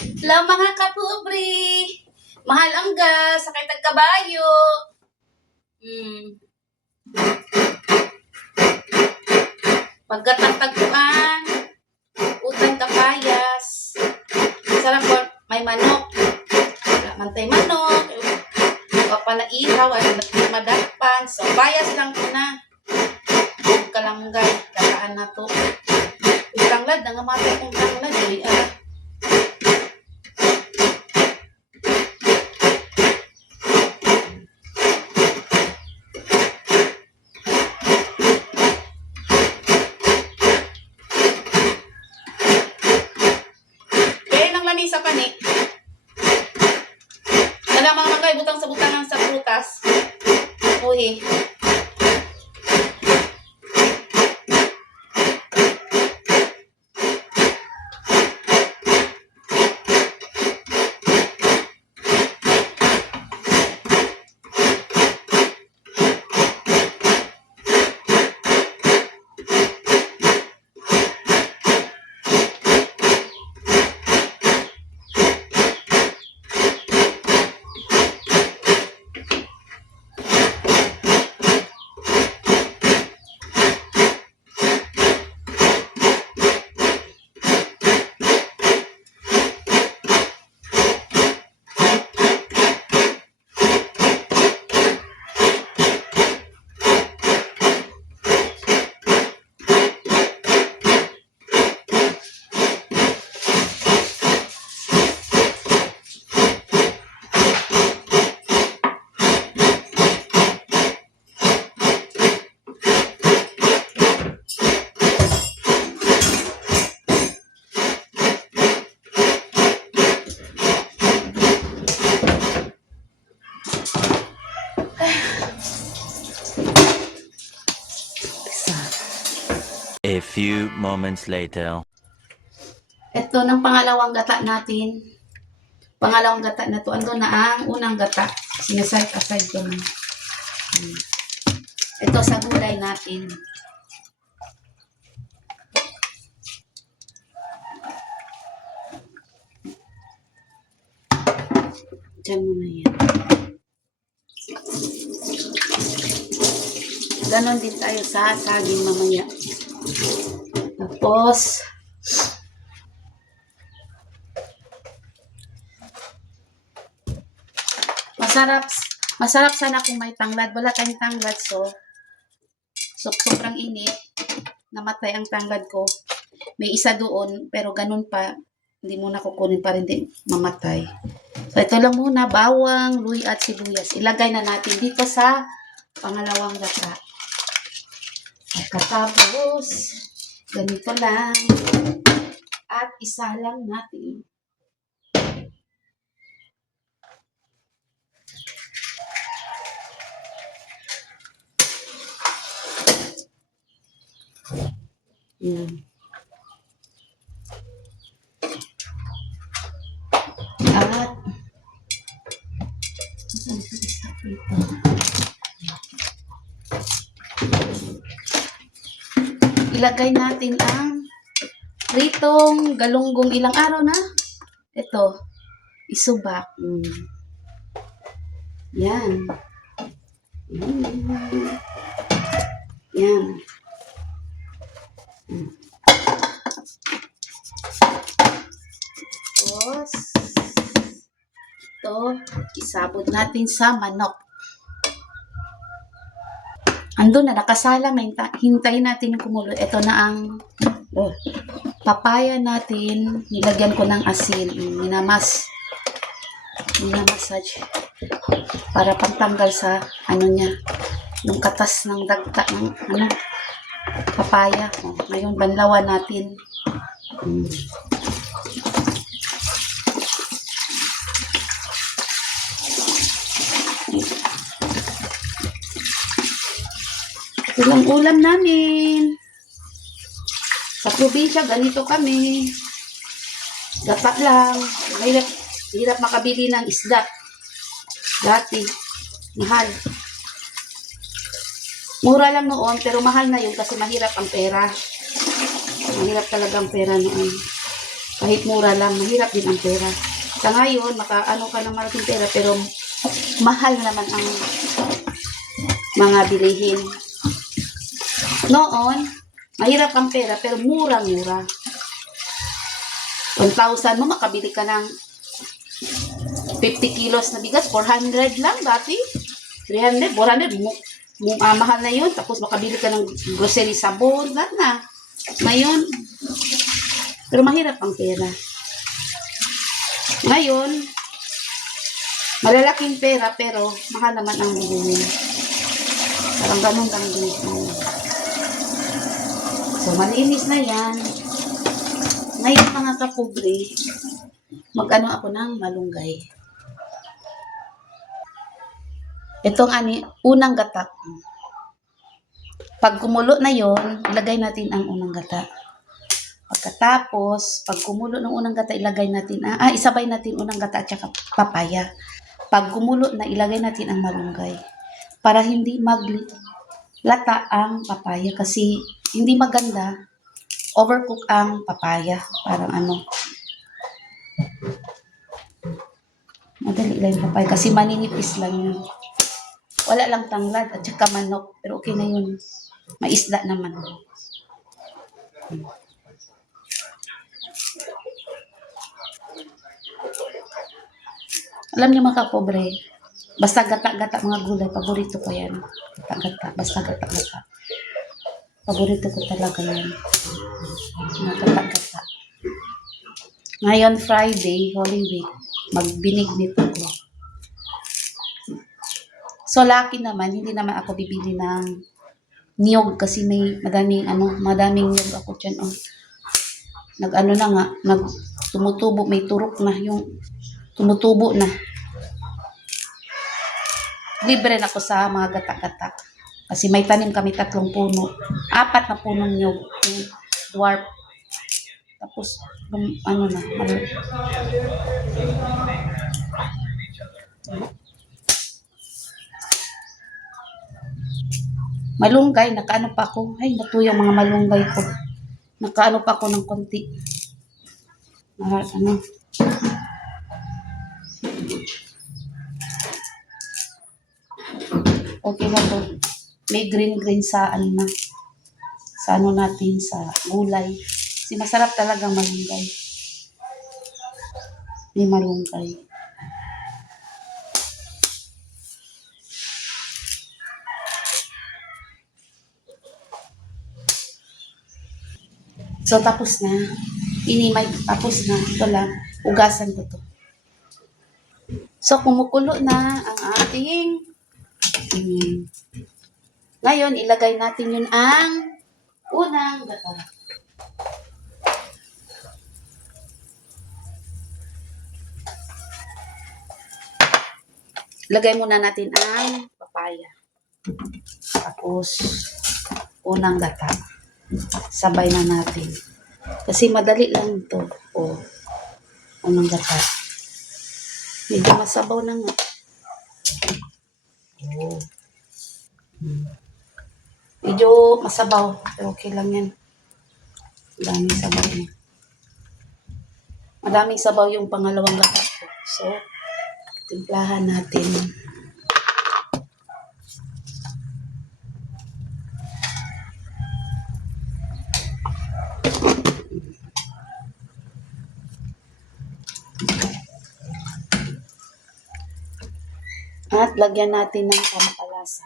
Hello mga kapubri! Mahal ang gas, sakay tagkabayo. Paggatang tagpuan, utang kapayas. Sarap po, may manok. Wala man tayo manok. Pala ihaw, ay madakpan. So, bayas lang po na. Kalanggay, kataan na to. Tanglad, nangamatay kong tanglad. Sa pani. Wala mga mangay, butang sa butangan sa prutas. Uhi. A few moments later. Ito ng pangalawang gata natin. Pangalawang gata na to. Ando na ang unang gata. Sinaside aside ko na. Ito sa gulay natin. Diyan muna yan. Ganon din tayo sa saging mamaya. Tapos, masarap sana kung may tanglad. Wala tayong tanglad, so sobrang init. Namatay ang tanglad ko. May isa doon, pero ganun pa. Hindi muna kukunin pa rin din mamatay. So, ito lang muna. Bawang, luya at sibuyas. Ilagay na natin dito sa pangalawang gata. Pagkatapos, ganito lang. At isa lang natin. Yan. At ilagay natin ang pritong galunggong. Ilang araw na? Ito. Isubak. Yan. Yan. Tapos, ito, isabot natin sa manok. Ando na, nakasalang na, hintayin natin yung kumulo. Ito na ang papaya natin. Nilagyan ko ng asin. Minamassage. Para pantanggal sa, niya, yung katas ng dagta ng, papaya. Ngayon, banlawan natin. Ilang ulam namin. Sa probinsya, ganito kami. Gata lang. Hirap makabili ng isda. Dati, mahal. Mura lang noon, pero mahal na yun kasi mahirap ang pera. Mahirap talaga ang pera noon. Kahit mura lang, mahirap din ang pera. Sa ngayon, makaano ka ng malaking pera, pero mahal naman ang mga bilihin. Noon, mahirap ang pera, pero murang-mura. 1,000 mo, makabili ka ng 50 kilos na bigas, 400 lang dati. 300, 400, mahal na yun. Tapos makabili ka ng grocery, sabon, lahat na. Ngayon, pero mahirap ang pera. Ngayon, malalaking pera, pero mahal naman ang bilihin. Parang ganun lang din. So, malinis na yan. Ngayon, mga kapobre, mag-ano ako ng malunggay. Itong unang gata. Pag kumulo na yon, ilagay natin ang unang gata. Pagkatapos, pag kumulo ng unang gata, ilagay natin, isabay natin unang gata at saka papaya. Pag kumulo na, ilagay natin ang malunggay. Para hindi maglata ang papaya kasi hindi maganda overcook ang papaya. Parang madali lang yung papaya kasi maninipis lang yun. Wala lang tanglad at saka manok. Pero okay na yun. May isda naman. Alam niyo mga kapobre, basta gata-gata mga gulay, paborito ko yan. Gata-gata, basta gata-gata. Paborito ko talaga yan. Mga gata-gata. Ngayon, Friday, Holy Week, magbinignit ako. So, lucky naman, hindi naman ako bibili ng niyog kasi may madaming niyog ako dyan. Tumutubo, may turok na yung tumutubo na. Libre na ako sa mga gata-gata. Kasi may tanim kami 3 puno. 4 na punong niyog. Yung dwarf. Tapos, malunggay, nakaano pa ako. Ay, natuyong mga malunggay ko. Nakaano pa ako ng konti. Okay na to. May green sa sa natin, sa gulay. Kasi masarap talaga malunggay. May malunggay. So, tapos na. Tapos na. Ito lang. Ugasan ko to. So, kumukulo na ang ating ngayon, ilagay natin yun ang unang gata. Ilagay muna natin ang papaya. Tapos, unang gata. Sabay na natin. Kasi madali lang ito. Unang gata. Medyo masabaw na nga. Medyo masabaw. Pero okay lang yan. Madaming sabaw na. Madaming sabaw yung pangalawang gata ko. So, timplahan natin. At lagyan natin ng pampalasa.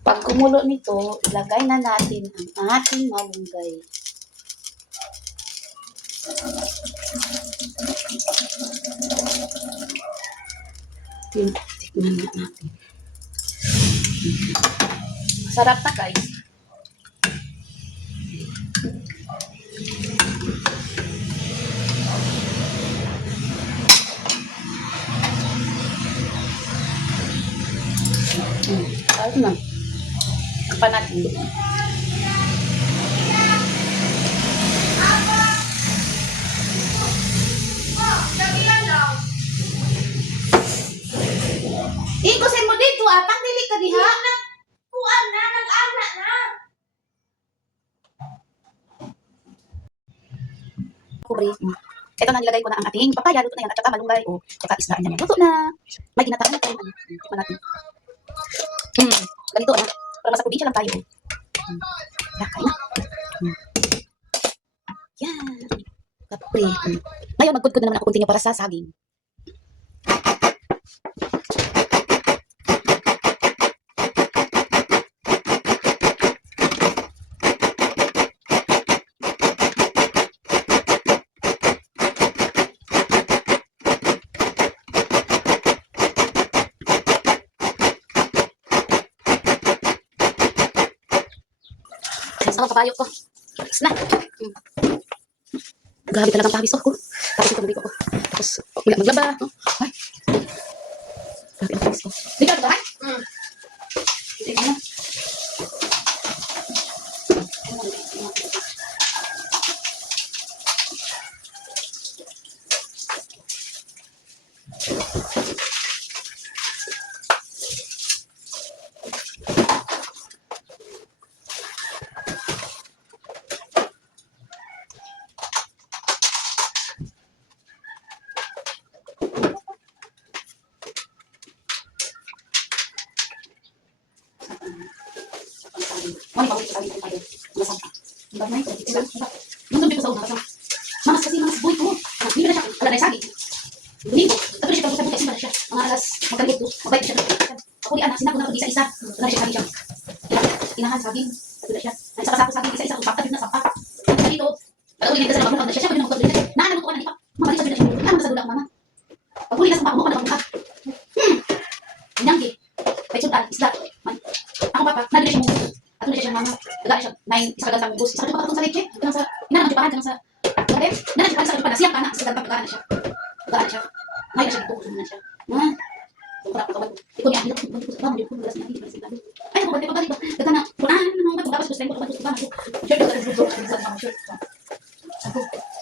Pag kumulo nito, ilagay na natin ang ating malunggay. Tikman na natin. Sarap na guys. Sarap na. Pa natin. kubre. Ito na nilagay ko na ang ating papaya. Luto na yan. At saka malunggay. O, saka isda. Ayan. Luto na. May ginatahan na tayo. Tikman natin. Ganito na. Para sa probinsya lang tayo. Kain na. Yan. Kapre. Ngayon, magkudkod na naman ako kontinyo para sa saging. Sama papayo ko. Tapos na. Grabe talagang pawis ko. Tapos ito ko. Tapos, wala maglaba. Ay. Grabe ang pawis ko. Dito ba? Dito na. Ano ba ito sa akin tayo? Masama. Diba na ito? Nung doon ko sa una kasi mamas kasi mamas boy ko. Hindi na siya. Wala na yung saging. Domingo. Tapos siya pagbuka kasi siya. Mga alas magkalit ko. Mabait siya. Ako di anak sinako na ko isa-isa. Wala siya saging siya. Tinahan saging. Tapos na siya. Ay sa kasako saging isa-isa. Kung pakta na sa pakta. Dito. Pag uli na sa mga siya. Pag nagpapagod siya. Nahanap ko na nipa. Mama siya siya. Nahanap sa dudak mama. Pag uli na sa pakta mo ka na pagbuka. Nyangki. May sudan. Isda. Ako papa. Nabili siya mo. Ato siya mama, daga siya, may isa kagantang bus. Isa ka sa leche, kanang sa ina man jupahan kanang sa ore, nana jupahan sa jupahan siya kana sa gantang pagana siya. Pagana siya. May siya dito kuno siya. Para pa kawat. Iko ni ahli ko sa bamo ko sa natin sa tabi. Ay ko ba dito daga na kunan nang magpapos ko sa ko sa bamo. Siya dito sa bamo siya.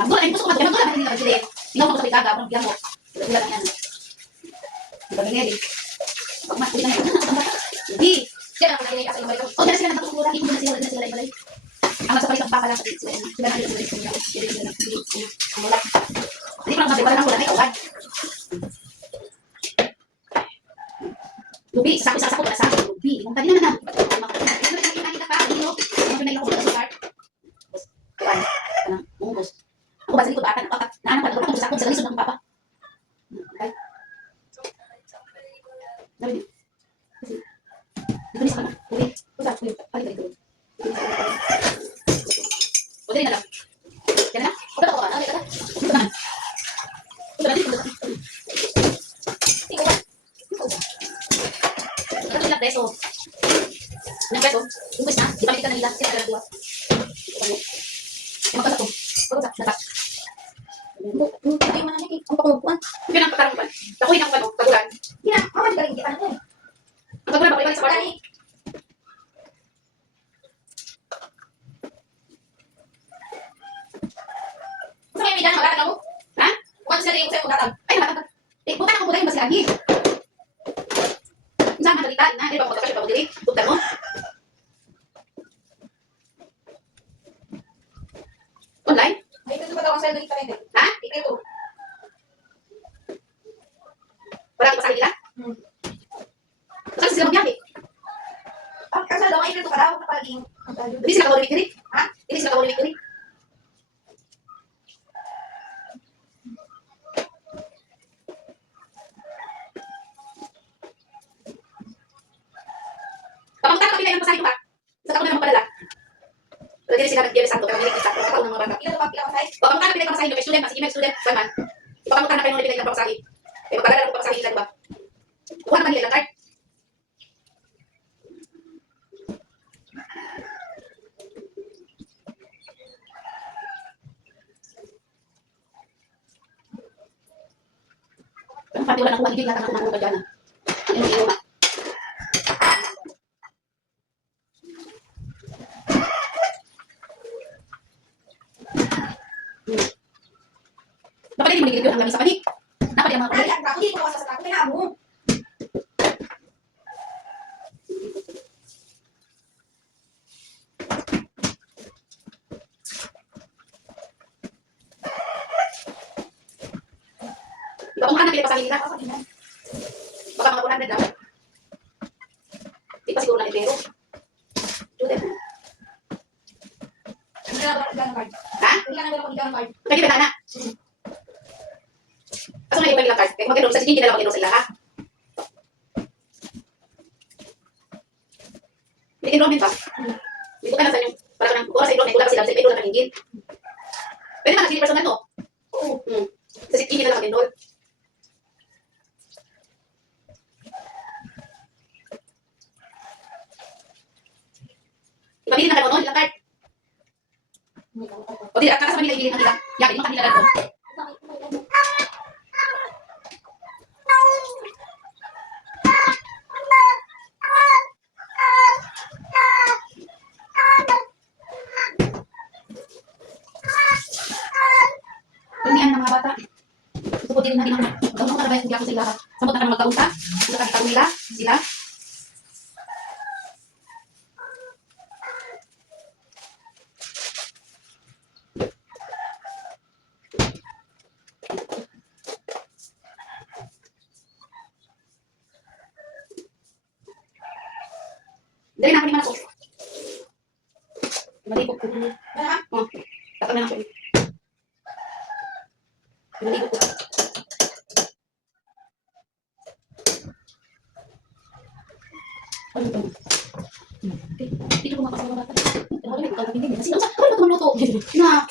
Ako ay gusto ko magkano ko lang hindi ka sila. Tingnan ko sa itaga, mo biyan mo. Wala na yan. Diba ngeli? Pag mas na. Di kaya ako naging asa yung balik. O, dala sila nagpapakura. Hindi na sila ibalay. Ang nasa palitang papa lang sa sila. Sila na sila sila. Ang wala. Hindi ko lang mabibala ng wala. Ay, kawan. Lubi, sasako ko pala sa akin. Lubi. Kung tali naman na. Ano na nakita pa? Dino. Ano na ako sa start? Kawan. Kanang mungos. Ako ba sa likod ata? Naanak pa. Ako sa lisod ng papa. Okay. Nabi. Ito sa kana. Uli. Usa, uli. Pali dito. Uli na lang. Kaya na? Udah ko ba? Ano ka? Udah dito. Tingko ba? Ito sila preso. Nang preso. Umpis na. Di pa kita na nila. Sila ka dua. Ano ka sa to? Pagod sa dapat. Hindi man na ang pakuan. Kaya nang patarong ba? Takoy nang pano, tagulan. Kaya, mama di ka rin kita na. Ang tagulan ba sa kwarto? Sa may midan magatan mo? Ha? Kung sila yung sa'yo magatan. Ay, magatan. Eh, buta na kung buta yung mas lagi. Saan ang balitaan na? Di ba magkakasya pa mo dili? Buta mo? Online? Ay, ito ba daw ang sa'yo dito rin? Ha? Ito. Wala ko pa sa kanila? Saan sila magbiyahe? Kasi daw, ay, ito ka daw kapaging. Hindi sila kawali victory? Ha? Hindi sila kawali victory? Kapag ka pinay ng pasahe ko ha? Sa taon na naman padala. Pero hindi sila nag-gire santo, pero hindi kita. Kapag taon ng mga bata. Ito ba pila ka Kapag ka pinay ng pasahe, may student, mas email student, saan man. Kapag ka na kayo nung pinay ng pasahe. Eh, magkagala ng pasahe nila, diba? Kuha naman nila ng card. Ang pati wala nakuha, hindi lahat nakuha ka dyan. Ano yung inuman? Dapat hindi mo nililipyo ang lamig sa panig. Dapat yung mga Ay, panig. ang ako, hindi ko sa tako. Kaya mo. Kapag mukha na pinagpasahin nila. Baka mga 100 lang. Di pa siguro natin pero. Judith. Hindi ka na ng card. Ha? Hindi ka na ng card. Pwede ba na? Kaso na yung ilang card. Kaya mag-enroll sa sige, hindi na lang mag-enroll sila ha. May enrollment pa. Dito ka lang sa inyong, para ka ng oras sa enrollment, wala pa sila, sa enroll na paningin. Pwede ba na, personal to? Oo. Sa sige, hindi na lang mag-enroll. Ipamili na ka noon, ilang card. O di, kakasama nila ibigay ng ilang. Yakin mo kanila lang doon. Tungian ng mga bata. Gusto ko din natin ang gawin ko na ba yung sila. Samot na ka magkaunta. Gusto ka nila. Sila. Dali na, naman ako. Maligo ko. Oh, takot na ako. Maligo ko. Dito ko makasama bata. Ano ba ito? Ano ba ito? Na,